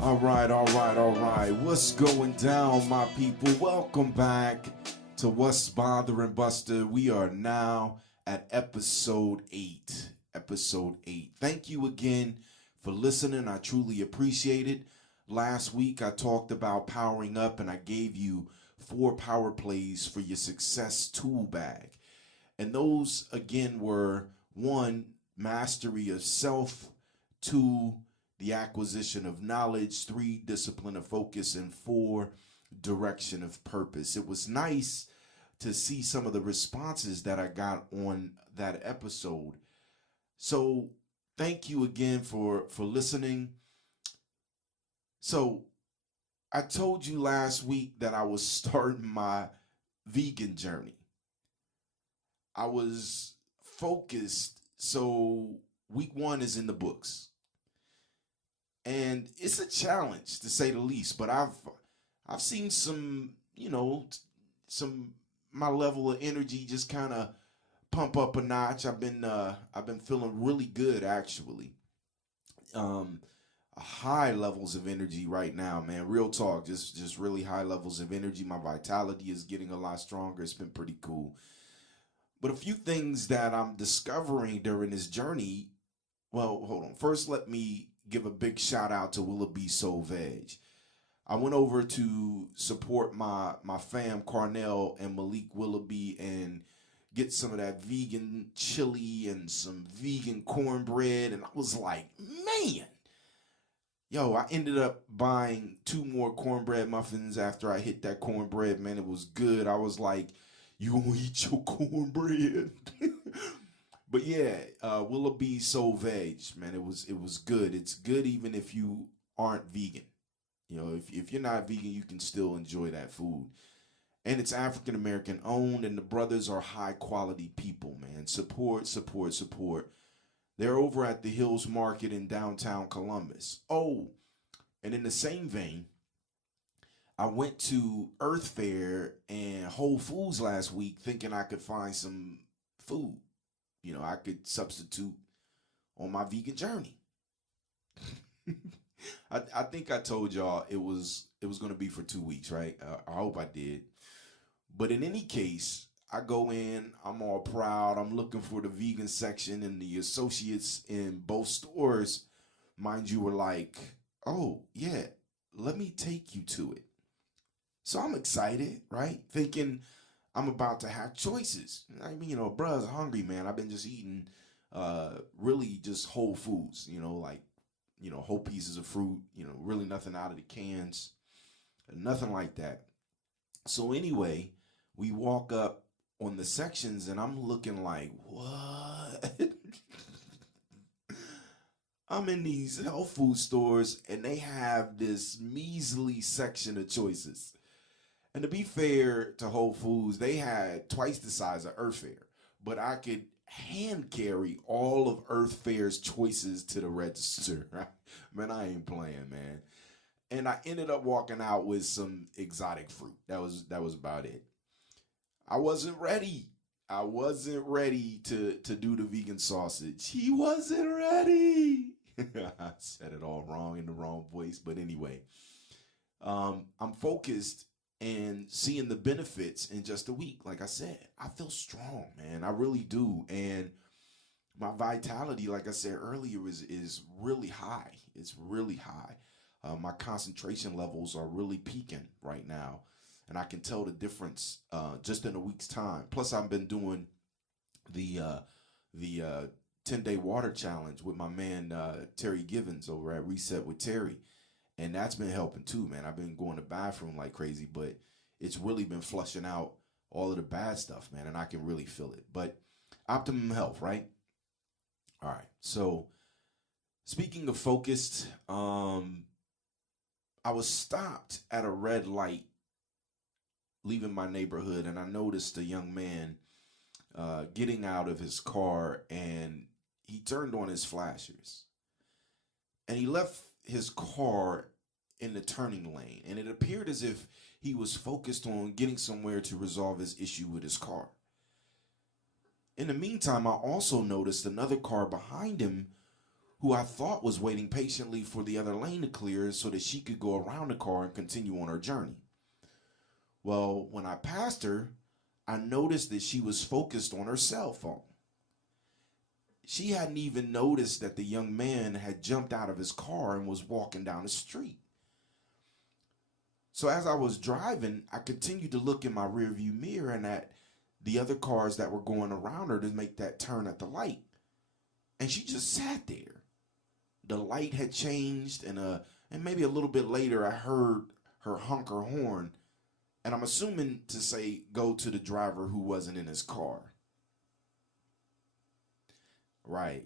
All right. What's going down, my people? Welcome back to What's Bothering Buster. We are now at episode 8. Episode 8. Thank you again for listening. I truly appreciate it. Last week, I talked about powering up and I gave you 4 power plays for your success tool bag. And those, again, were 1, mastery of self, 2, the acquisition of knowledge, 3, discipline of focus, and 4, direction of purpose. It was nice to see some of the responses that I got on that episode. So thank you again for listening. So I told you last week that I was starting my vegan journey. I was focused, so week 1 is in the books. And it's a challenge to say the least, but I've seen some, some my level of energy just kind of pump up a notch. I've been feeling really good actually. High levels of energy right now, man. Real talk, just really high levels of energy. My vitality is getting a lot stronger. It's been pretty cool. But a few things that I'm discovering during this journey. Well, hold on. First, let me give a big shout out to WBB Soul Veg. I went over to support my fam Carnell and Malik Willoughby and get some of that vegan chili and some vegan cornbread, and I was like, man, yo, I ended up buying 2 more cornbread muffins after I hit that cornbread. Man, it was good. I was like, you gonna eat your cornbread? But yeah, Willoughby Soul Veg, man, it was good. It's good even if you aren't vegan. If you're not vegan, you can still enjoy that food. And it's African American owned, and the brothers are high quality people, man. Support. They're over at the Hills Market in downtown Columbus. Oh, and in the same vein, I went to Earth Fair and Whole Foods last week thinking I could find some food. I could substitute on my vegan journey. I think I told y'all it was going to be for 2 weeks, right? I hope I did. But in any case, I go in, I'm all proud. I'm looking for the vegan section, and the associates in both stores, mind you, were like, oh, yeah, let me take you to it. So I'm excited, right? Thinking I'm about to have choices. I mean, bruh's hungry, man. I've been just eating really just whole foods, whole pieces of fruit, really nothing out of the cans, nothing like that. So anyway, we walk up on the sections and I'm looking like, what? I'm in these health food stores and they have this measly section of choices. And to be fair to Whole Foods, they had twice the size of Earth Fare, but I could hand carry all of Earth Fare's choices to the register. Man, I ain't playing, man. And I ended up walking out with some exotic fruit. That was about it. I wasn't ready. I wasn't ready to do the vegan sausage. He wasn't ready. I said it all wrong in the wrong voice, but anyway, I'm focused and seeing the benefits in just a week. Like I said, I feel strong, man. I really do. And my vitality, like I said earlier, is really high. It's really high. My concentration levels are really peaking right now. And I can tell the difference just in a week's time. Plus, I've been doing the 10-day water challenge with my man Terry Givens over at Reset with Terry. And that's been helping too, man. I've been going to the bathroom like crazy, but it's really been flushing out all of the bad stuff, man, and I can really feel it. But optimum health, right? All right. So speaking of focused, I was stopped at a red light leaving my neighborhood, and I noticed a young man getting out of his car, and he turned on his flashers. And he left his car in the turning lane, and it appeared as if he was focused on getting somewhere to resolve his issue with his car. In the meantime, I also noticed another car behind him who I thought was waiting patiently for the other lane to clear so that she could go around the car and continue on her journey. Well, when I passed her, I noticed that she was focused on her cell phone. She hadn't even noticed that the young man had jumped out of his car and was walking down the street. So as I was driving, I continued to look in my rearview mirror and at the other cars that were going around her to make that turn at the light. And she just sat there. The light had changed, and maybe a little bit later, I heard her honk her horn, and I'm assuming to say, go to the driver who wasn't in his car. Right.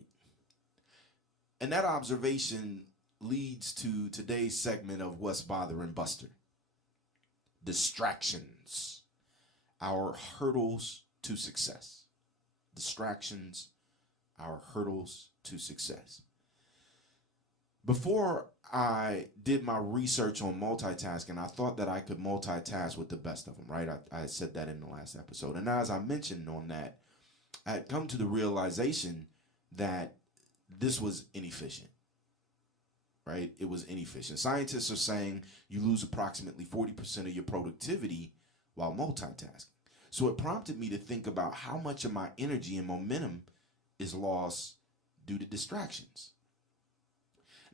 And that observation leads to today's segment of What's Bothering Buster. Distractions, our hurdles to success. Distractions, our hurdles to success. Before I did my research on multitasking, I thought that I could multitask with the best of them, right? I said that in the last episode. And as I mentioned on that, I had come to the realization that this was inefficient, right? It was inefficient. Scientists are saying you lose approximately 40% of your productivity while multitasking. So it prompted me to think about how much of my energy and momentum is lost due to distractions.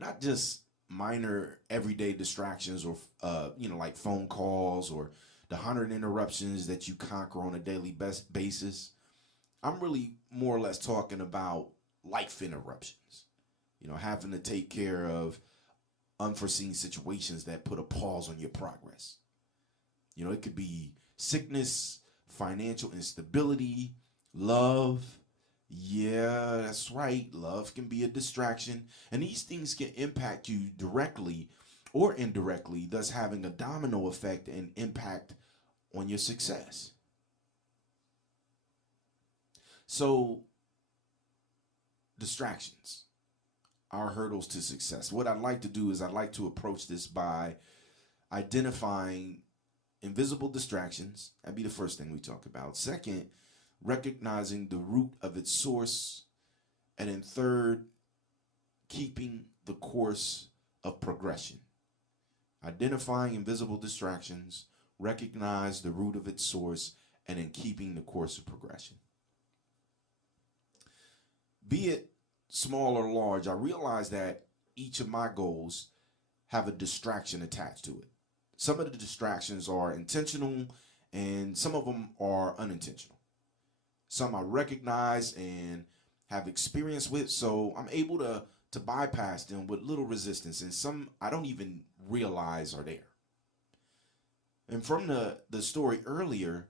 Not just minor everyday distractions or, like phone calls or the 100 interruptions that you conquer on a daily basis. I'm really more or less talking about life interruptions, having to take care of unforeseen situations that put a pause on your progress. It could be sickness, financial instability, love. Yeah, that's right. Love can be a distraction, and these things can impact you directly or indirectly, thus having a domino effect and impact on your success. So, distractions, our hurdles to success. What I'd like to do is I'd like to approach this by identifying invisible distractions. That'd be the first thing we talk about. Second, recognizing the root of its source. And then third, keeping the course of progression. Identifying invisible distractions, recognize the root of its source, and then keeping the course of progression. Be it small or large, I realize that each of my goals have a distraction attached to it. Some of the distractions are intentional and some of them are unintentional. Some I recognize and have experience with, so I'm able to bypass them with little resistance, and some I don't even realize are there. And from the story earlier,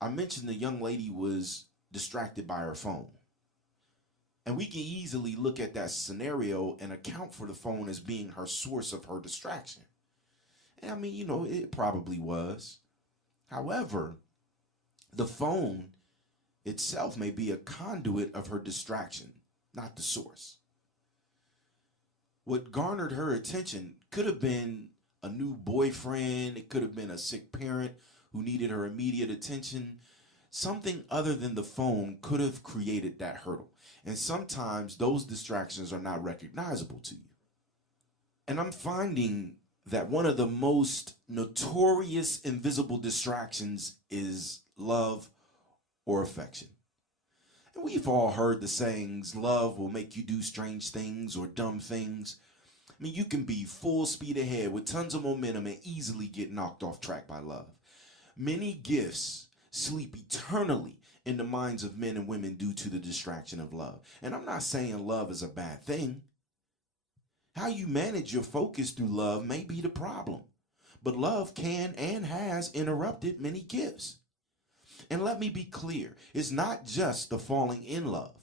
I mentioned the young lady was distracted by her phone. And we can easily look at that scenario and account for the phone as being her source of her distraction. And I mean, it probably was. However, the phone itself may be a conduit of her distraction, not the source. What garnered her attention could have been a new boyfriend. It could have been a sick parent who needed her immediate attention. Something other than the phone could have created that hurdle. And sometimes those distractions are not recognizable to you. And I'm finding that one of the most notorious invisible distractions is love or affection. And we've all heard the sayings, love will make you do strange things or dumb things. I mean, you can be full speed ahead with tons of momentum and easily get knocked off track by love. Many gifts sleep eternally in the minds of men and women due to the distraction of love. And I'm not saying love is a bad thing. How you manage your focus through love may be the problem. But love can and has interrupted many gifts. And let me be clear, it's not just the falling in love.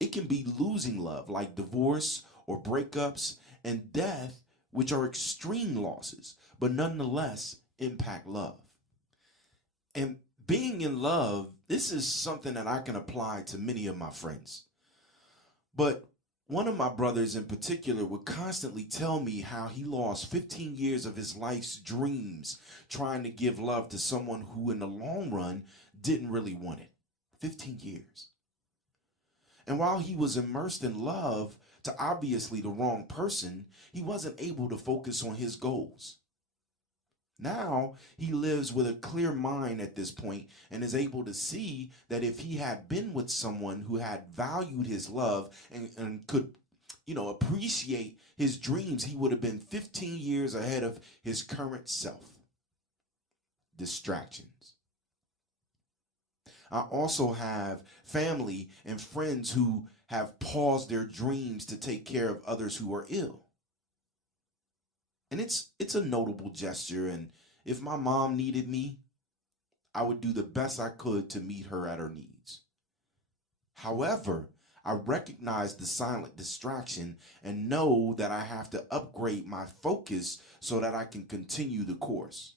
It can be losing love, like divorce or breakups and death, which are extreme losses, but nonetheless impact love. And being in love, this is something that I can apply to many of my friends. But one of my brothers in particular would constantly tell me how he lost 15 years of his life's dreams trying to give love to someone who in the long run didn't really want it. 15 years. And while he was immersed in love, to obviously the wrong person, he wasn't able to focus on his goals. Now he lives with a clear mind at this point and is able to see that if he had been with someone who had valued his love and could, appreciate his dreams, he would have been 15 years ahead of his current self. Distractions. I also have family and friends who have paused their dreams to take care of others who are ill. And it's a notable gesture, and if my mom needed me, I would do the best I could to meet her at her needs. However, I recognize the silent distraction and know that I have to upgrade my focus so that I can continue the course.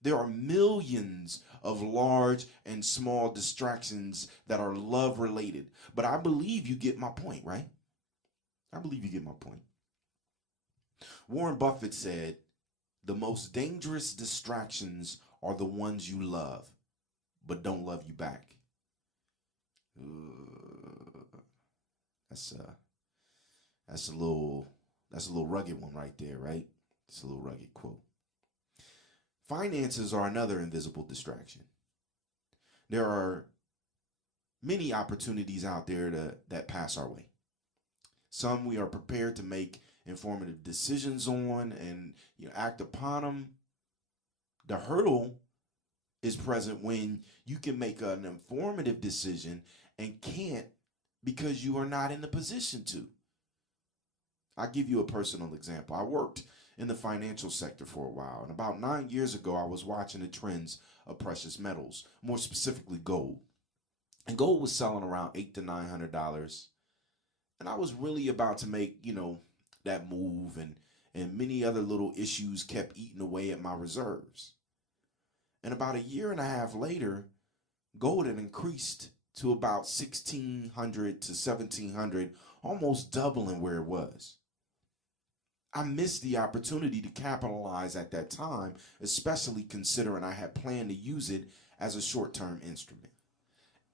There are millions of large and small distractions that are love related, but I believe you get my point, right? I believe you get my point. Warren Buffett said, "The most dangerous distractions are the ones you love, but don't love you back." That's a little rugged one right there, right? It's a little rugged quote. Finances are another invisible distraction. There are many opportunities out there that pass our way. Some we are prepared to make informative decisions on and act upon them. The hurdle is present when you can make an informative decision and can't because you are not in the position to. I'll give you a personal example. I worked in the financial sector for a while, and about 9 years ago, I was watching the trends of precious metals, more specifically gold. And gold was selling around $800 to $900, and I was really about to make, that move, and many other little issues kept eating away at my reserves. And about a year and a half later, gold had increased to about 1,600 to 1,700, almost doubling where it was. I missed the opportunity to capitalize at that time, especially considering I had planned to use it as a short-term instrument.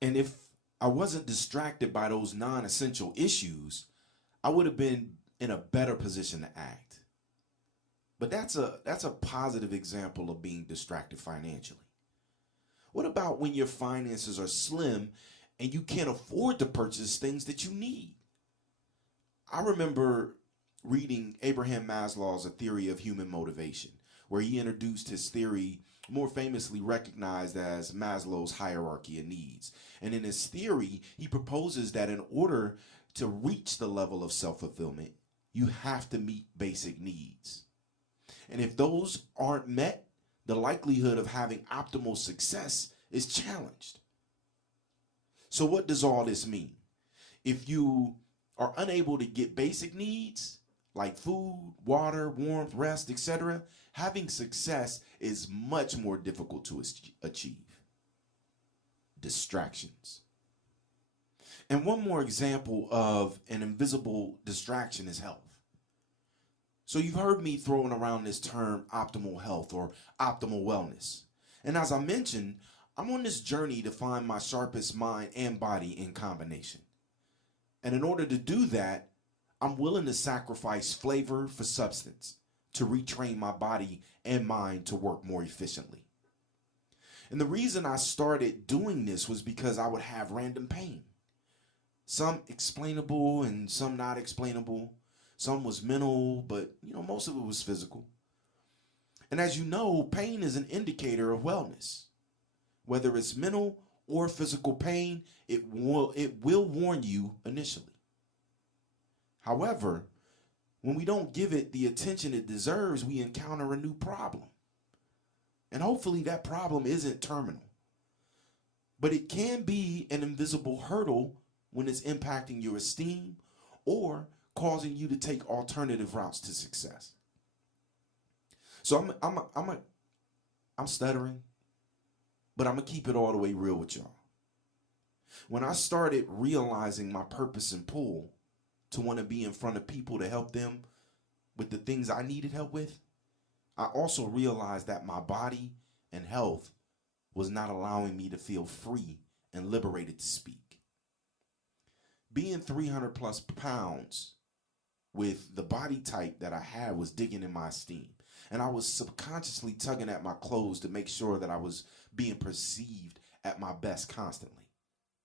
And if I wasn't distracted by those non-essential issues, I would have been in a better position to act. But that's a positive example of being distracted financially. What about when your finances are slim and you can't afford to purchase things that you need? I remember reading Abraham Maslow's A Theory of Human Motivation, where he introduced his theory, more famously recognized as Maslow's hierarchy of needs. And in his theory, he proposes that in order to reach the level of self-fulfillment, you have to meet basic needs. And if those aren't met, the likelihood of having optimal success is challenged. So what does all this mean? If you are unable to get basic needs like food, water, warmth, rest, etc., having success is much more difficult to achieve. Distractions. And one more example of an invisible distraction is health. So you've heard me throwing around this term optimal health or optimal wellness. And as I mentioned, I'm on this journey to find my sharpest mind and body in combination. And in order to do that, I'm willing to sacrifice flavor for substance to retrain my body and mind to work more efficiently. And the reason I started doing this was because I would have random pain. Some explainable and some not explainable. Some was mental, but most of it was physical. And as you know, pain is an indicator of wellness. Whether it's mental or physical pain, it will warn you initially. However, when we don't give it the attention it deserves, we encounter a new problem. And hopefully that problem isn't terminal. But it can be an invisible hurdle when it's impacting your esteem or causing you to take alternative routes to success. So I'm stuttering, but I'm gonna keep it all the way real with y'all. When I started realizing my purpose and pull to want to be in front of people to help them with the things I needed help with, I also realized that my body and health was not allowing me to feel free and liberated to speak. Being 300 plus pounds with the body type that I had was digging in my esteem. And I was subconsciously tugging at my clothes to make sure that I was being perceived at my best constantly.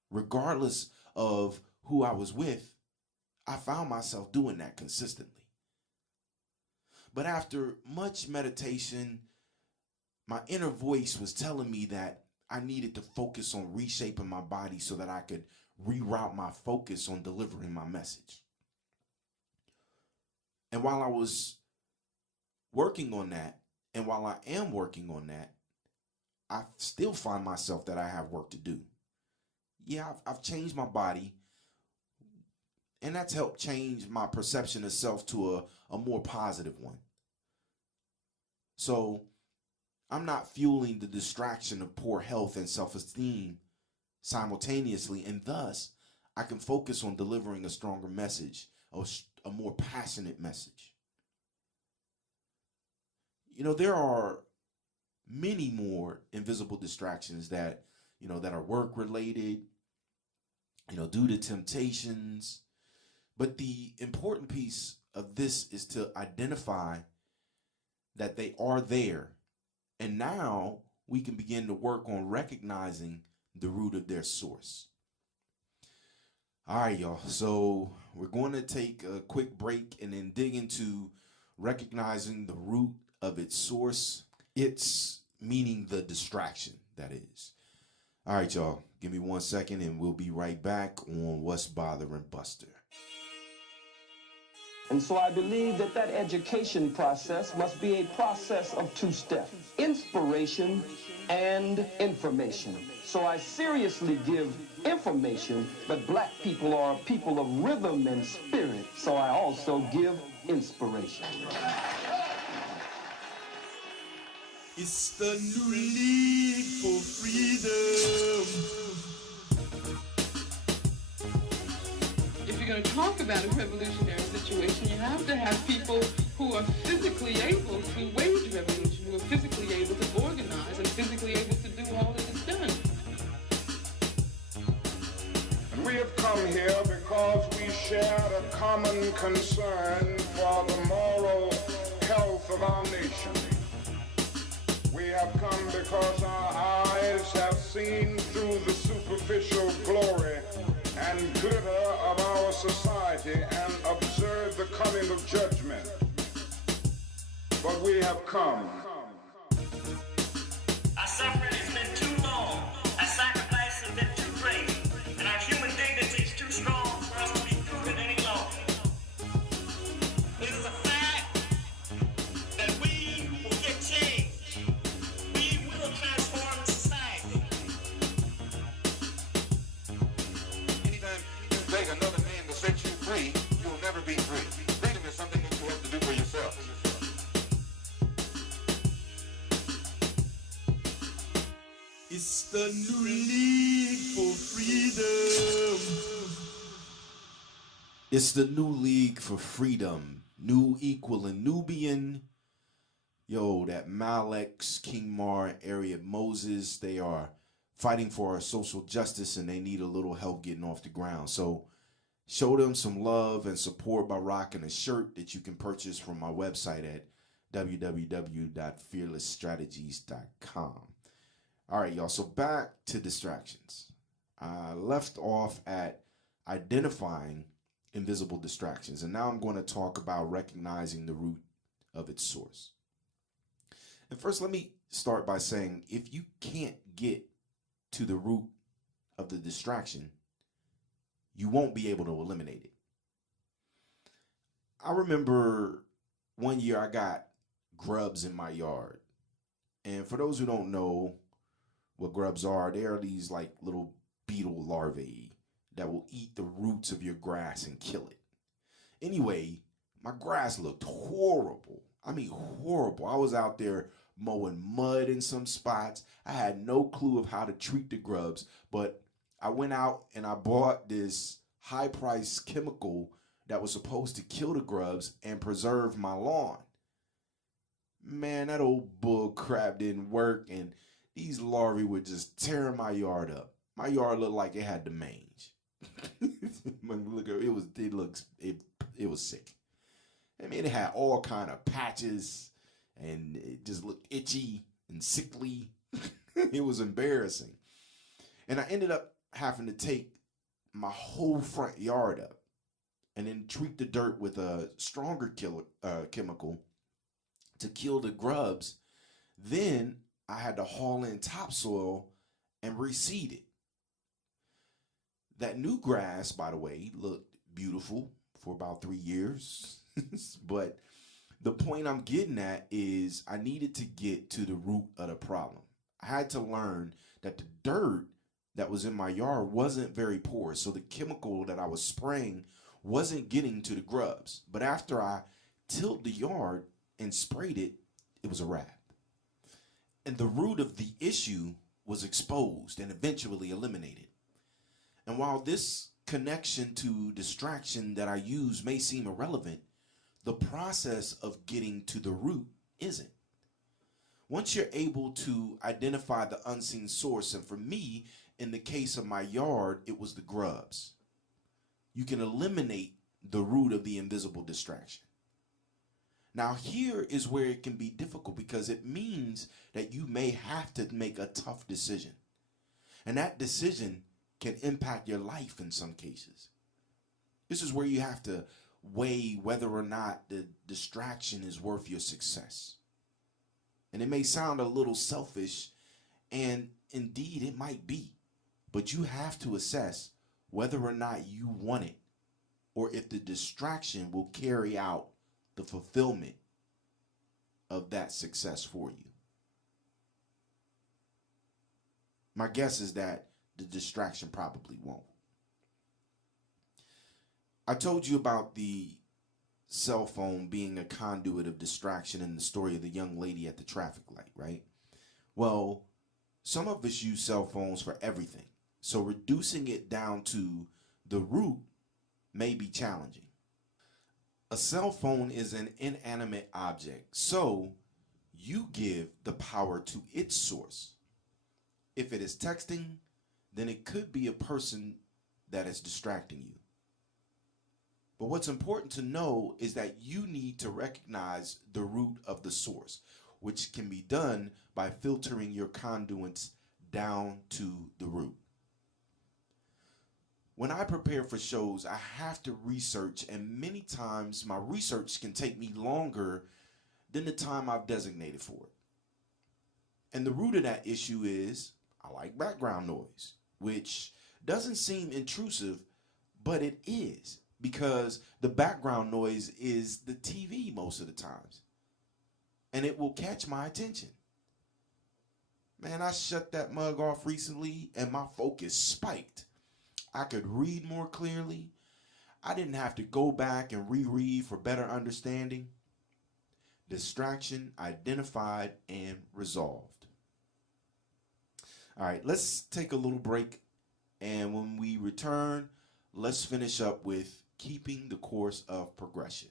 Regardless of who I was with, I found myself doing that consistently. But after much meditation, my inner voice was telling me that I needed to focus on reshaping my body so that I could reroute my focus on delivering my message. And while I was working on that, and while I am working on that, I still find myself that I have work to do. Yeah, I've changed my body, and that's helped change my perception of self to a more positive one. So I'm not fueling the distraction of poor health and self-esteem simultaneously, and thus I can focus on delivering a stronger message, a more passionate message. You know, there are many more invisible distractions that, that are work related, due to temptations. But the important piece of this is to identify that they are there. And now we can begin to work on recognizing the root of their source. All right, y'all. So we're going to take a quick break and then dig into recognizing the root of its source. It's meaning the distraction, that is. All right, y'all. Give me 1 second and we'll be right back on What's Bothering Buster. And so I believe that education process must be a process of two steps: inspiration and information. So I seriously give information, but black people are people of rhythm and spirit, so I also give inspiration. It's the new league for freedom. If you're going to talk about a revolutionary situation, you have to have people who are physically able to wage revolution, who are physically able to organize and physically able to do all that is done. And we have come here because we share a common concern for the moral health of our nation. We have come because our eyes have seen through the superficial glory and glitter of our society and observed the coming of judgment. But we have come. Our suffering has been too long. Our sacrifice has been too great. And our human dignity is too strong for us to be proven any longer. It is a fact that we will get change. We will transform the society. Anytime you beg another man to set you free, you will never be free. Freedom is something that you have to do for yourself. It's the new league for freedom. It's the new league for freedom. New equaling Nubian. Yo, that Malex, King Mar, Ariat Moses, they are fighting for our social justice and they need a little help getting off the ground. So show them some love and support by rocking a shirt that you can purchase from my website at www.fearlessstrategies.com. All right, y'all. So back to distractions. I left off at identifying invisible distractions, and now I'm going to talk about recognizing the root of its source. And first, let me start by saying, if you can't get to the root of the distraction, you won't be able to eliminate it. I remember one year I got grubs in my yard. And for those who don't know what grubs are, they are these like little beetle larvae that will eat the roots of your grass and kill it. Anyway, my grass looked horrible. I mean, horrible. I was out there mowing mud in some spots. I had no clue of how to treat the grubs, but I went out and I bought this high-priced chemical that was supposed to kill the grubs and preserve my lawn. Man, that old bull crap didn't work, and these larvae were just tearing my yard up. My yard looked like it had the mange. Look, it was sick. I mean, it had all kind of patches, and it just looked itchy and sickly. It was embarrassing. And I ended up having to take my whole front yard up and then treat the dirt with a stronger chemical to kill the grubs. Then I had to haul in topsoil and reseed it. That new grass, by the way, looked beautiful for about 3 years. But the point I'm getting at is I needed to get to the root of the problem. I had to learn that the dirt that was in my yard wasn't very porous, so the chemical that I was spraying wasn't getting to the grubs. But after I tilled the yard and sprayed it, it was a wrap. And the root of the issue was exposed and eventually eliminated. And while this connection to distraction that I use may seem irrelevant, the process of getting to the root isn't. Once you're able to identify the unseen source, and for me, in the case of my yard, it was the grubs, you can eliminate the root of the invisible distraction. Now, here is where it can be difficult because it means that you may have to make a tough decision. And that decision can impact your life in some cases. This is where you have to weigh whether or not the distraction is worth your success. And it may sound a little selfish, and indeed it might be, but you have to assess whether or not you want it or if the distraction will carry out the fulfillment of that success for you. My guess is that the distraction probably won't. I told you about the cell phone being a conduit of distraction in the story of the young lady at the traffic light, right? Well, some of us use cell phones for everything, so reducing it down to the root may be challenging. A cell phone is an inanimate object, so you give the power to its source. If it is texting, then it could be a person that is distracting you. But what's important to know is that you need to recognize the root of the source, which can be done by filtering your conduits down to the root. When I prepare for shows, I have to research, and many times my research can take me longer than the time I've designated for it. And the root of that issue is I like background noise, which doesn't seem intrusive, but it is, because the background noise is the TV most of the times, and it will catch my attention. Man, I shut that mug off recently and my focus spiked. I could read more clearly. I didn't have to go back and reread for better understanding. Distraction identified and resolved. All right, let's take a little break, and when we return, let's finish up with keeping the course of progression.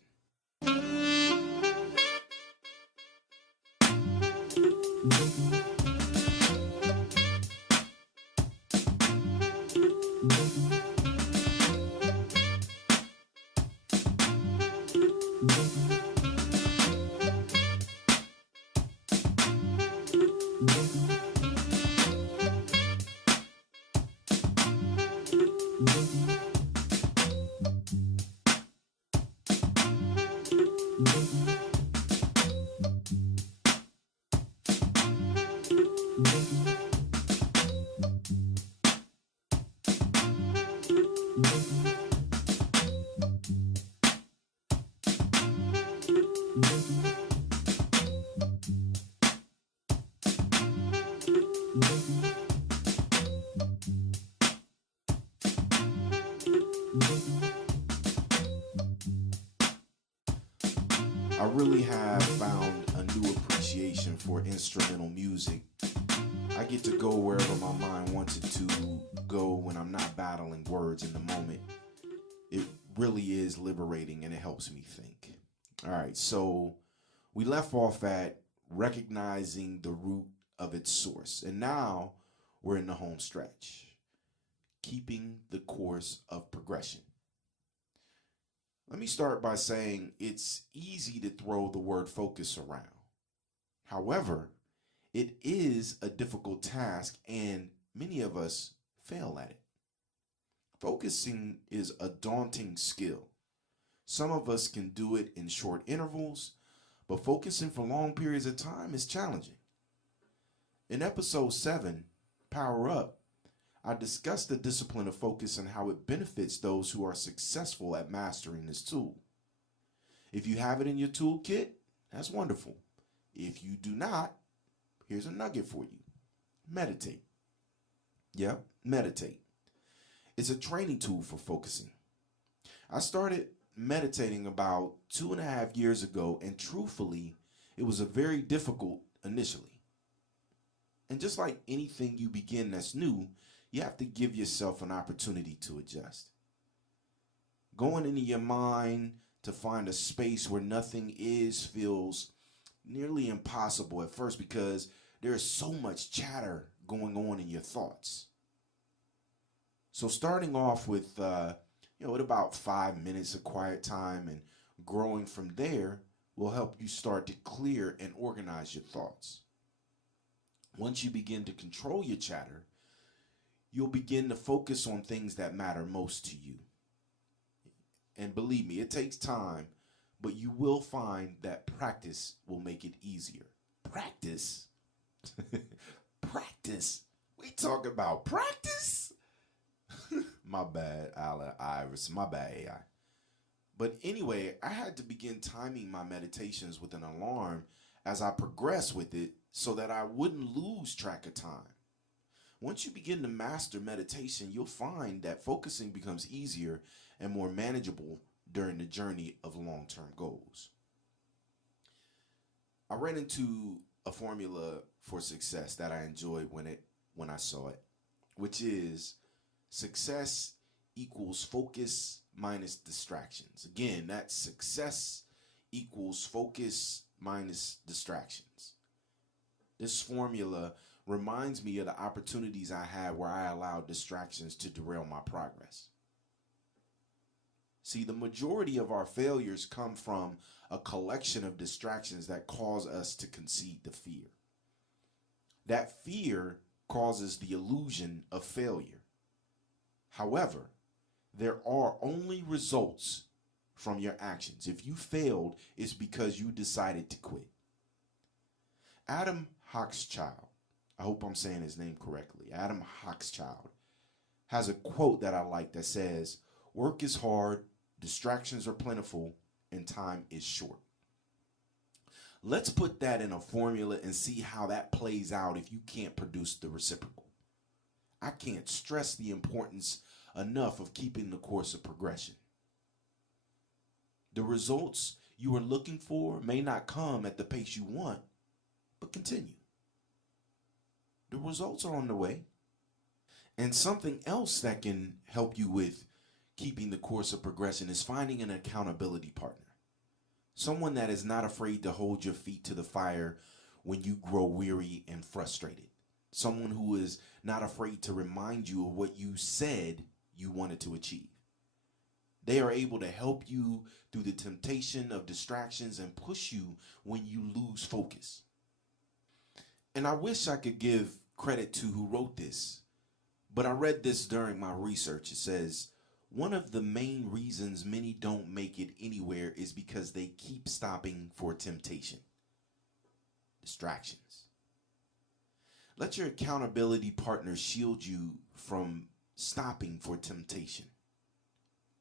I really have found a new appreciation for instrumental music. I get to go wherever my mind wants it to go when I'm not battling words in the moment. It really is liberating, and it helps me think. All right, so we left off at recognizing the root of its source, and now we're in the home stretch. keeping the course of progression. Let me start by saying it's easy to throw the word focus around. However, it is a difficult task and many of us fail at it. Focusing is a daunting skill. Some of us can do it in short intervals, but focusing for long periods of time is challenging. In episode 7, Power Up, I discussed the discipline of focus and how it benefits those who are successful at mastering this tool. If you have it in your toolkit, that's wonderful. If you do not, here's a nugget for you. Meditate. Yeah, meditate. It's a training tool for focusing. I started meditating about 2.5 years ago, and truthfully, it was a very difficult initially. And just like anything you begin that's new, you have to give yourself an opportunity to adjust. Going into your mind to find a space where nothing is feels nearly impossible at first because there's so much chatter going on in your thoughts. So starting off with, with about 5 minutes of quiet time and growing from there will help you start to clear and organize your thoughts. Once you begin to control your chatter, you'll begin to focus on things that matter most to you. And believe me, it takes time, but you will find that practice will make it easier. Practice? Practice? We talk about practice? My bad, Allen Iverson. My bad, AI. But anyway, I had to begin timing my meditations with an alarm as I progressed with it so that I wouldn't lose track of time. Once you begin to master meditation, you'll find that focusing becomes easier and more manageable during the journey of long-term goals. I ran into a formula for success that I enjoyed when I saw it, which is success equals focus minus distractions. Again, that's success equals focus minus distractions. This formula reminds me of the opportunities I had where I allowed distractions to derail my progress. See, the majority of our failures come from a collection of distractions that cause us to concede to fear. That fear causes the illusion of failure. However, there are only results from your actions. If you failed, it's because you decided to quit. Adam Hochschild, I hope I'm saying his name correctly, Adam Hochschild, has a quote that I like that says, "Work is hard, distractions are plentiful, and time is short." Let's put that in a formula and see how that plays out if you can't produce the reciprocal. I can't stress the importance enough of keeping the course of progression. The results you are looking for may not come at the pace you want, but continue. The results are on the way. And something else that can help you with keeping the course of progression is finding an accountability partner. Someone that is not afraid to hold your feet to the fire when you grow weary and frustrated. Someone who is not afraid to remind you of what you said you wanted to achieve. They are able to help you through the temptation of distractions and push you when you lose focus. And I wish I could give credit to who wrote this, but I read this during my research. It says, one of the main reasons many don't make it anywhere is because they keep stopping for temptation. Distractions. Let your accountability partner shield you from stopping for temptation.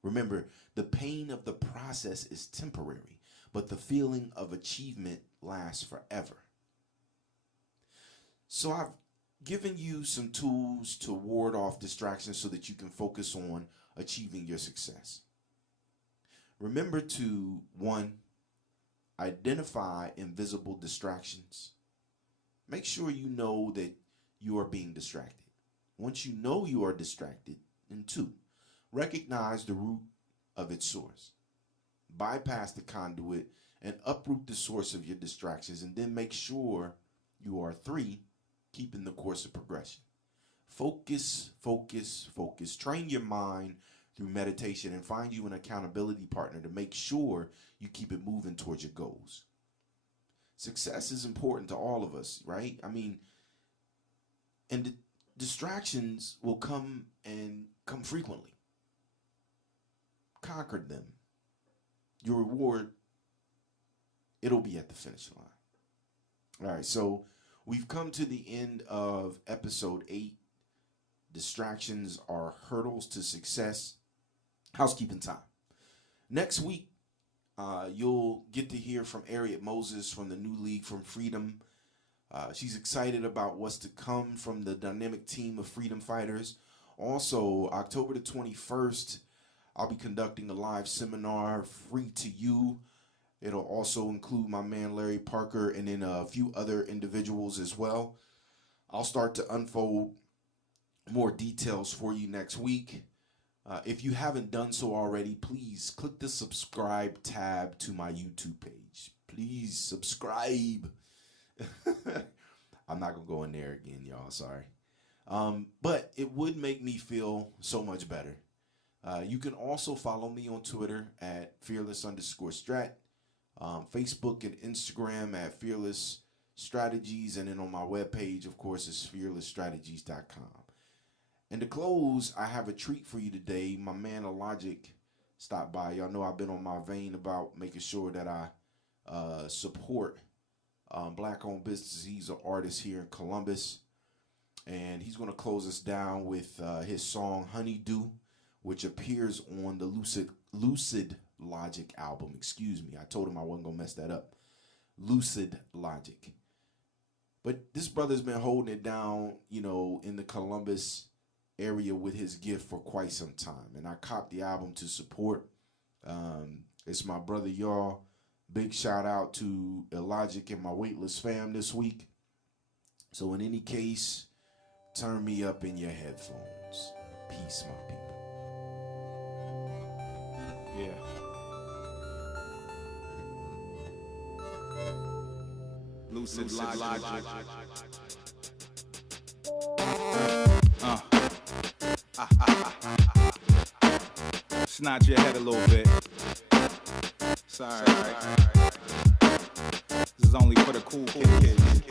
Remember, the pain of the process is temporary, but the feeling of achievement lasts forever. So I've given you some tools to ward off distractions so that you can focus on achieving your success. Remember to, 1, identify invisible distractions. Make sure you know that you are being distracted. Once you know you are distracted, then 2, recognize the root of its source. Bypass the conduit and uproot the source of your distractions, and then make sure you are 3, keeping the course of progression. focus, focus, focus. Train your mind through meditation and find you an accountability partner to make sure you keep it moving towards your goals. Success is important to all of us, right? I mean, and distractions will come frequently. Conquer them. Your reward, it'll be at the finish line. All right, so we've come to the end of episode 8. Distractions are hurdles to success. Housekeeping time. Next week, you'll get to hear from Ariat Moses from the New League from Freedom. She's excited about what's to come from the dynamic team of freedom fighters. Also, October the 21st, I'll be conducting a live seminar, Free to You. It'll also include my man Larry Parker and then a few other individuals as well. I'll start to unfold more details for you next week. If you haven't done so already, please click the subscribe tab to my YouTube page. Please subscribe. I'm not going to go in there again, y'all. Sorry. But it would make me feel so much better. You can also follow me on Twitter at fearless_strat, Facebook and Instagram at Fearless Strategies, and then on my webpage, of course, is fearlessstrategies.com. And to close, I have a treat for you today. My man Logic stopped by. Y'all know I've been on my vein about making sure that I support Black-owned businesses. He's an artist here in Columbus, and he's going to close us down with his song Honeydew, which appears on the Lucid Logic album. Excuse me. I told him I wasn't going to mess that up. Lucid Logic. But this brother's been holding it down, in the Columbus area with his gift for quite some time. And I copped the album to support. It's my brother, y'all. Big shout out to Logic and my Weightless fam this week. So in any case, turn me up in your headphones. Peace, my people. Yeah. Lucid Logic. Snot your head a little bit. Sorry. This is only for the cool kids.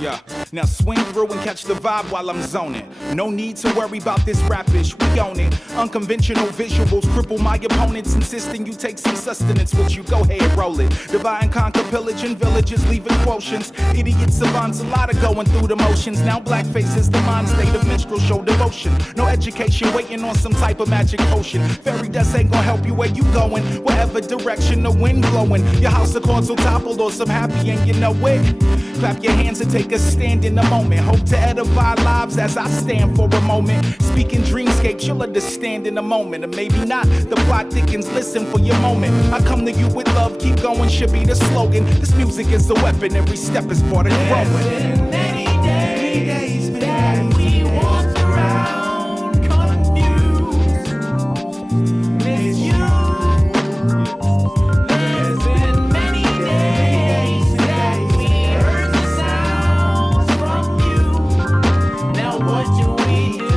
Yeah. Now swing through and catch the vibe while I'm zoning. No need to worry about this rap-ish, we own it. Unconventional visuals cripple my opponents, insisting you take some sustenance, which you go ahead, roll it. Divide and conquer, pillage in villages, leaving quotients. Idiot savants, a lot of going through the motions. Now blackface is the mind state of minstrel show devotion. No education, waiting on some type of magic potion. Fairy dust ain't gonna help you where you going. Whatever direction the wind blowing. Your house of cards will topple or some happy and you know it. Clap your hands and take a stand in the moment. Hope to edify lives as I stand for a moment. Speaking dreamscapes, you'll understand in a moment. Or maybe not, the plot thickens, listen for your moment. I come to you with love, keep going, should be the slogan. This music is a weapon, every step is part of growing. There's been many days that we walked around confused. Miss you. There's been many days that we heard the sounds from you. Now what do we do?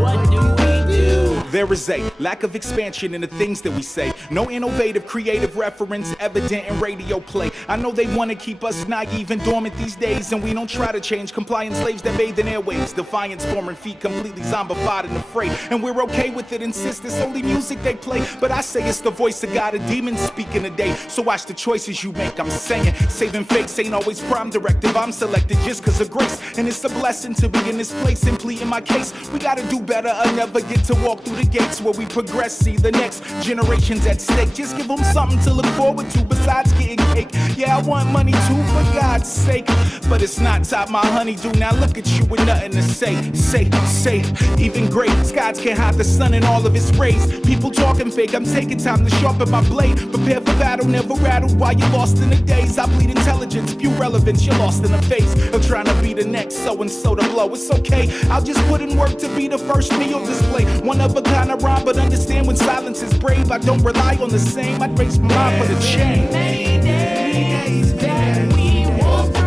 What do we do? There is a lack of expansion in the things that we say. No innovative, creative reference evident in radio play. I know they want to keep us naive and dormant these days, and we don't try to change. Compliant slaves that bathe in airwaves. Defiance forming feet completely zombified and afraid. And we're okay with it, insist it's only music they play. But I say it's the voice of God, a demon speaking today. So watch the choices you make, I'm saying. Saving fakes ain't always prime directive. I'm selected just cause of grace. And it's a blessing to be in this place and pleading my case. We gotta do better or never get to walk through the gates where we progress. See the next generation's at stake. Just give them something to look forward to besides getting cake. Yeah, I want money too, for God's sake. But it's not top my honeydew. Now look at you with nothing to say. Say, even great skies can't hide the sun in all of its rays. People talking fake, I'm taking time to sharpen my blade. Prepare for battle, never rattle while you're lost in the days. I bleed intelligence, few relevance, you're lost in the face of trying to be the next so-and-so to blow. It's okay, I'll just put in work to be the first meal display. One of a kind of rhyme, but understand when silence is brave. I don't rely rely on the same, I'd raise my mind for the change. Many days that we walk